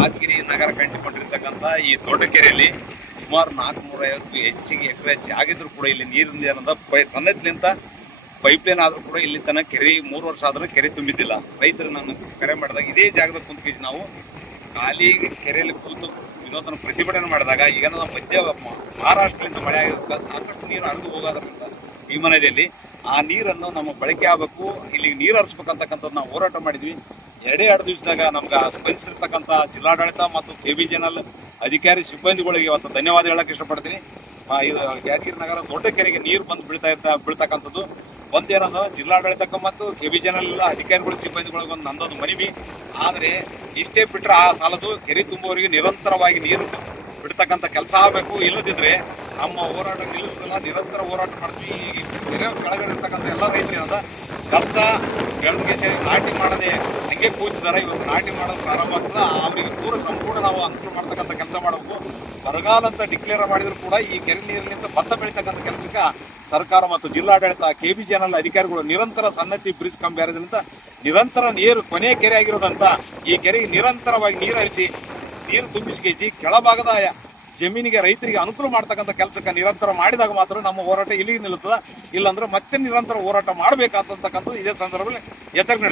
ಯಾದಗಿರಿ ನಗರ ಕಂಡುಕೊಂಡಿರ್ತಕ್ಕಂಥ ಈ ದೊಡ್ಡ ಕೆರೆಯಲ್ಲಿ ಸುಮಾರು 450 ಹೆಚ್ಚಿಗೆ ಎಕರೆ ಆಗಿದ್ರು ಕೂಡ ಇಲ್ಲಿ ನೀರಿನ ಏನಂದ ಸಣ್ಣದ್ಲಿಂತ ಪೈಪ್ಲೈನ್ ಆದ್ರೂ ಕೂಡ ಇಲ್ಲಿ ತನಕ ಕೆರೆ 3 ವರ್ಷ ಆದ್ರೂ ಕೆರೆ ತುಂಬಿದ್ದಿಲ್ಲ. ರೈತರು ನಾನು ಕರೆ ಮಾಡಿದಾಗ ಇದೇ ಜಾಗದ ಕುಂತ್ಕೇಜಿ ನಾವು ಖಾಲಿ ಕೆರೆಯಲ್ಲಿ ಕೂತು ವಿನೋದನ ಪ್ರತಿಭಟನೆ ಮಾಡಿದಾಗ ಈಗ ಮಧ್ಯ ಮಹಾರಾಷ್ಟ್ರದಿಂದ ಮಳೆ ಆಗಿರೋದ್ರಿಂದ ಸಾಕಷ್ಟು ನೀರು ಹರಿದು ಹೋಗೋದ್ರಿಂದ ಭೀಮನದಿಯಲ್ಲಿ ಆ ನೀರನ್ನು ನಮ್ಮ ಬಳಕೆ ಆಗಬೇಕು, ಇಲ್ಲಿ ನೀರು ಹರಿಸ್ಬೇಕಂತಕ್ಕಂಥದ್ದು ನಾವು ಹೋರಾಟ ಮಾಡಿದ್ವಿ. 2 ದಿವಸದಾಗ ನಮ್ಗೆ ಸ್ಪಂದಿಸಿರ್ತಕ್ಕಂಥ ಜಿಲ್ಲಾಡಳಿತ ಮತ್ತು KBJNL ಅಧಿಕಾರಿ ಸಿಬ್ಬಂದಿಗಳಿಗೆ ಇವತ್ತು ಧನ್ಯವಾದ ಹೇಳಕ್ಕೆ ಇಷ್ಟಪಡ್ತೀನಿ. ಇದು ಯಾದಗಿರಿ ನಗರ ದೊಡ್ಡ ಕೆರೆಗೆ ನೀರು ಬಂದು ಬೀಳ್ತಕ್ಕಂಥದ್ದು ಒಂದೇನದ ಜಿಲ್ಲಾಡಳಿತಕ್ಕೆ ಮತ್ತು KBJNL ಅಧಿಕಾರಿಗಳು ಸಿಬ್ಬಂದಿಗಳಿಗೆ ಒಂದು ನಂದೊಂದು ಮನವಿ. ಆದರೆ ಇಷ್ಟೇ ಬಿಟ್ಟರೆ ಆ ಸಾಲದು ಕೆರೆ ತುಂಬುವವರಿಗೆ ನಿರಂತರವಾಗಿ ನೀರು ಬಿಡ್ತಕ್ಕಂಥ ಕೆಲಸ ಆಗಬೇಕು. ಇಲ್ಲದಿದ್ರೆ ನಮ್ಮ ಹೋರಾಟ ನಿಲ್ಲಿಸೋದಿಲ್ಲ, ನಿರಂತರ ಹೋರಾಟ ಮಾಡ್ತೀವಿ. ಈ ಕೆರೆ ಕೆಳಗಡೆ ಇರ್ತಕ್ಕಂಥ ಎಲ್ಲ ರೈತರು ಏನದ ಭತ್ತ ಬೆಳಗ್ಗೆ ನಾಟಿ ಮಾಡದೆ ಹಂಗೆ ಕೂತಿದ್ದಾರೆ. ಇವತ್ತು ನಾಟಿ ಮಾಡೋದು ಪ್ರಾರಂಭ ಆಗ್ತದೆ. ಅವರಿಗೆ ಪೂರ ಸಂಪೂರ್ಣ ನಾವು ಅನುಕೂಲ ಮಾಡ್ತಕ್ಕಂಥ ಕೆಲಸ ಮಾಡಬೇಕು. ಬರಗಾಲ ಅಂತ ಡಿಕ್ಲೇರ್ ಮಾಡಿದ್ರು ಕೂಡ ಈ ಕೆರೆ ನೀರಿನಿಂದ ಭತ್ತ ಬೆಳೀತಕ್ಕಂಥ ಕೆಲಸಕ್ಕೆ ಸರ್ಕಾರ ಮತ್ತು ಜಿಲ್ಲಾಡಳಿತ KBJNL ಅಧಿಕಾರಿಗಳು ನಿರಂತರ ಸನ್ನತಿ ಬ್ರಿಡ್ಜ್ ಕಂಬಾರದಿಂದ ನಿರಂತರ ನೀರು ಕೊನೆ ಕೆರೆ ಆಗಿರೋದಂತ ಈ ಕೆರೆಗೆ ನಿರಂತರವಾಗಿ ನೀರು ಹರಿಸಿ ನೀರು ತುಂಬಿಸಿಕೇಸಿ ಕೆಳಭಾಗದ ಜಮೀನಿಗೆ ರೈತರಿಗೆ ಅನುಕೂಲ ಮಾಡ್ತಕ್ಕಂಥ ಕೆಲಸಕ್ಕೆ ನಿರಂತರ ಮಾಡಿದಾಗ ಮಾತ್ರ ನಮ್ಮ ಹೋರಾಟ ಇಲ್ಲಿಗೆ ನಿಲ್ಲುತ್ತದೆ. ಇಲ್ಲಾಂದ್ರೆ ಮತ್ತೆ ನಿರಂತರ ಹೋರಾಟ ಮಾಡಬೇಕಾದಂತಕ್ಕಂಥದ್ದು ಇದೇ ಸಂದರ್ಭದಲ್ಲಿ ಎಚ್ಚರಿಕೆ